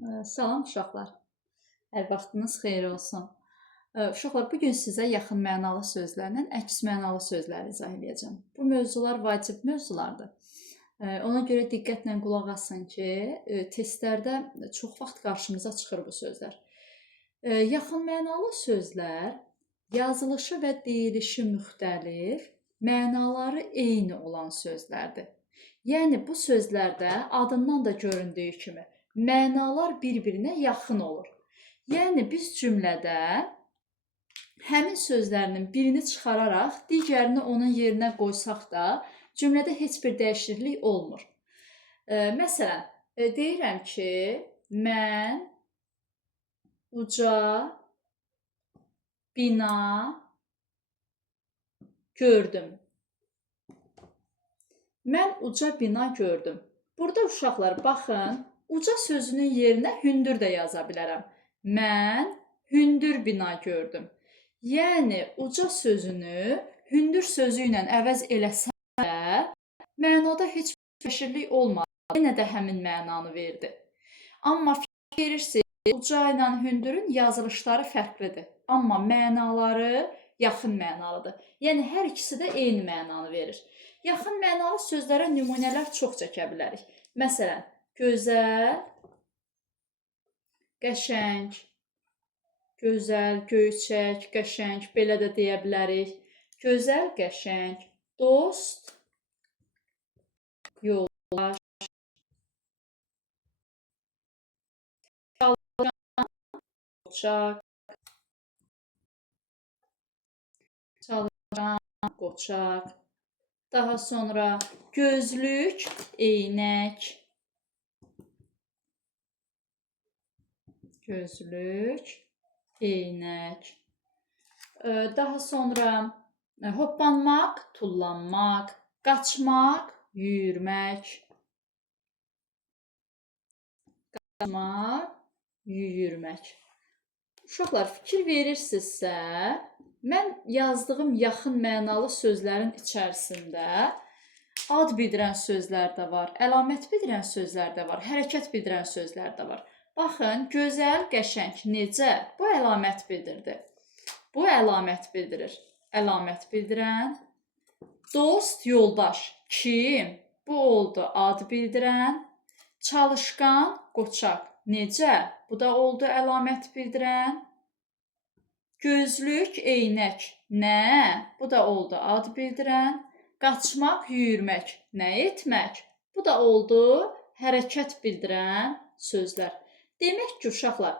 Salam uşaqlar. Hər vaxtınız xeyir olsun. Uşaqlar, bu gün sizə yaxın mənalı sözlərlə əks mənalı sözləri izah edəcəm. Bu mövzular vacib mövzulardır. Ona görə diqqətlə qulaq asın ki, testlərdə çox vaxt qarşımıza çıxır bu sözlər. Yaxın mənalı sözlər yazılışı və deyilişi müxtəlif, mənaları eyni olan sözlərdir. Yəni bu sözlərdə adından da göründüyü kimi mənalar bir-birinə yaxın olur. Yəni biz cümlədə həmin sözlərinin birini çıxararaq digərini onun yerinə qoysaq da cümlədə heç bir dəyişiklik olmur. Məsələn, deyirəm ki, mən uca bina gördüm. Mən uca bina gördüm. Burada uşaqlar baxın, uca sözünün yerinə hündür də yaza bilərəm. Mən hündür bina gördüm. Yəni, uca sözünü hündür sözü ilə əvəz eləsə də, mənada heç bir dəyişiklik olmadı. Yenə də həmin mənanı verdi. Amma fikir verirsiniz, uca ilə hündürün yazılışları fərqlidir. Amma mənaları yaxın mənalıdır. Yəni, hər ikisi də eyni mənanı verir. Yaxın mənalı sözlərə nümunələr çox çəkə bilərik. Məsələn, gözəl, qəşəng, gözəl, göyçək, qəşəng, belə də deyə bilərik. Gözəl, qəşəng, dost, yoldaş, çalışan, qoçaq. Daha sonra gözlük, eynək, gözlük, eynək. Daha sonra hoppanmaq, tullanmaq, qaçmaq, yüyürmək. Qaçmaq, yüyürmək. Uşaqlar, fikir verirsinizsə, mən yazdığım yaxın mənalı sözlərin içərisində ad bildirən sözlər də var, əlamət bildirən sözlər də var, hərəkət bildirən sözlər də var. Baxın, gözəl, qəşəng, necə? Bu əlamət bildirdi. Bu əlamət bildirir. Əlamət bildirən. Dost, yoldaş, kim? Bu oldu ad bildirən. Çalışqan, qoçaq, necə? Bu da oldu əlamət bildirən. Gözlük, eynək, nə? Bu da oldu ad bildirən. Qaçmaq, yüyürmək, nə etmək? Bu da oldu hərəkət bildirən sözlər. Demək ki, uşaqlar,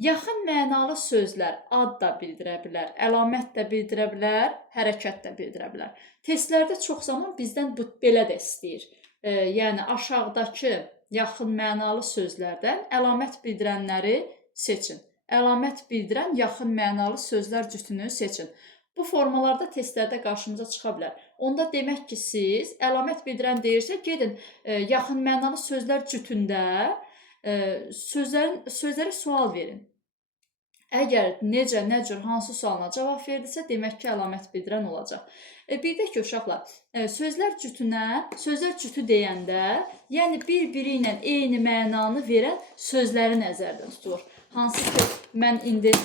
yaxın mənalı sözlər ad da bildirə bilər, əlamət də bildirə bilər, hərəkət də bildirə bilər. Testlərdə çox zaman bizdən belə də istəyir. Yəni, aşağıdakı yaxın mənalı sözlərdən əlamət bildirənləri seçin. Əlamət bildirən yaxın mənalı sözlər cütünü seçin. Bu formalarda testlərdə qarşımıza çıxa bilər. Onda demək ki, siz əlamət bildirən deyirsə, gedin yaxın mənalı sözlər cütündə sözlərə sual verin. Əgər necə, nə cür, hansı sualına cavab verdisə, demək ki, əlamət bildirən olacaq. Bir də ki, uşaqlar, sözlər cütü deyəndə, yəni bir-biri ilə eyni mənanı verən sözləri nəzərdə tutulur. Hansı ki, mən indi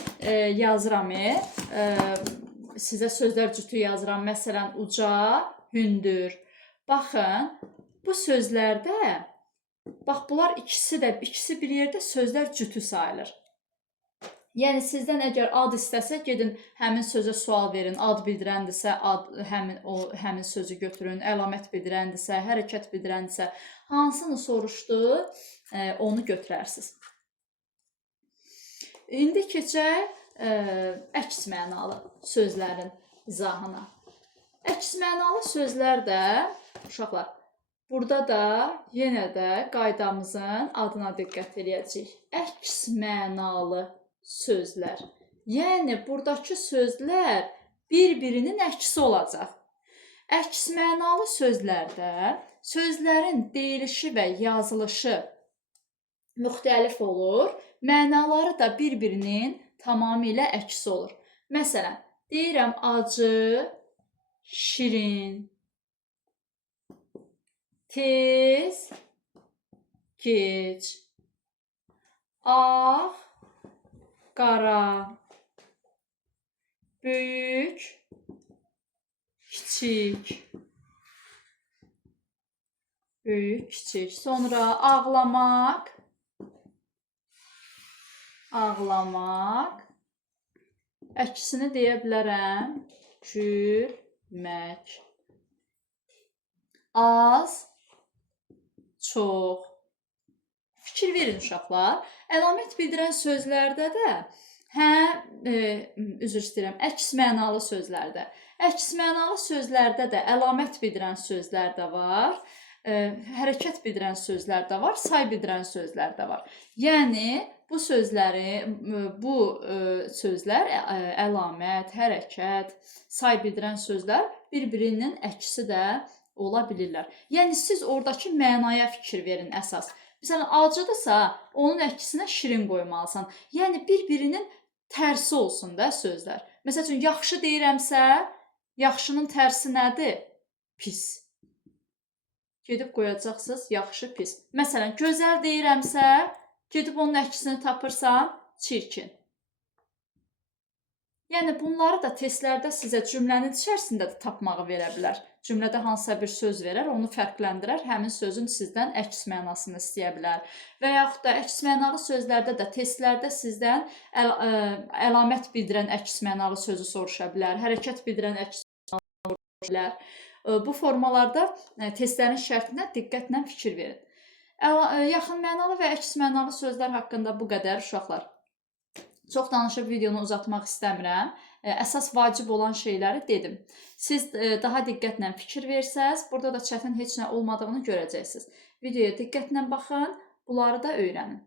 yazıram, sizə sözlər cütü yazıram. Məsələn, uca, hündür. Baxın, bu sözlərdə, bax, bunlar ikisi bir yerdə sözlər cütü sayılır. Yəni, sizdən əgər ad istəsə, gedin həmin sözə sual verin. Ad bildirəndirsə, həmin sözü götürün. Əlamət bildirəndirsə, hərəkət bildirəndirsə, hansını soruşdu, onu götürərsiniz. İndi keçək əks mənalı sözlərin izahına. Əks mənalı sözlər də, uşaqlar, burada da yenə də qaydamızın adına diqqət edəcəyik. Əks mənalı sözlər. Yəni, buradakı sözlər bir-birinin əksi olacaq. Əks mənalı sözlərdə sözlərin deyilişi və yazılışı müxtəlif olur, mənaları da bir-birinin tamamilə əksi olur. Məsələn, deyirəm acı, şirin, tez, gec. Ağ, qara, böyük, kiçik. Böyük, kiçik. Sonra ağlamaq, ağlamaq. Əksini deyə bilərəm. Gülmək. Az, çox. Fikir verin uşaqlar. Əlamət bildirən sözlərdə də üzr istəyirəm, əks mənalı sözlərdə. Əks mənalı sözlərdə də əlamət bildirən sözlər də var. Hərəkət bildirən sözlər də var, say bildirən sözlər də var. Yəni bu sözlər əlamət, hərəkət, say bildirən sözlər bir-birinin əksi də ola bilirlər. Yəni siz oradakı mənaya fikir verin əsas. Məsələn, acıdırsa, onun əksinə şirin qoymalısan. Yəni bir-birinin tərsi olsun da sözlər. Məsəl üçün yaxşı deyirəmsə, yaxşının tərsi nədir? Pis. Gedib qoyacaqsınız yaxşı, pis. Məsələn, gözəl deyirəmsə, gedib onun əksini tapırsan, çirkin. Yəni bunları da testlərdə sizə cümlənin içərisində də tapmağı verə bilər. Cümlədə hansısa bir söz verər, onu fərqləndirər, həmin sözün sizdən əks mənasını istəyə bilər. Və yaxud da əks mənalı sözlərdə də testlərdə sizdən əlamət bildirən əks mənalı sözü soruşa bilər, hərəkət bildirən əks mənalı soruşa bilər. Bu formalarda testlərin şərtinə diqqətlə fikir verin. Yaxın mənalı və əks mənalı sözlər haqqında bu qədər uşaqlar. Çox danışıb videonu uzatmaq istəmirəm. Əsas vacib olan şeyləri dedim. Siz daha diqqətlə fikir versəz, burada da çətin heç nə olmadığını görəcəksiniz. Videoya diqqətlə baxın, bunları da öyrənin.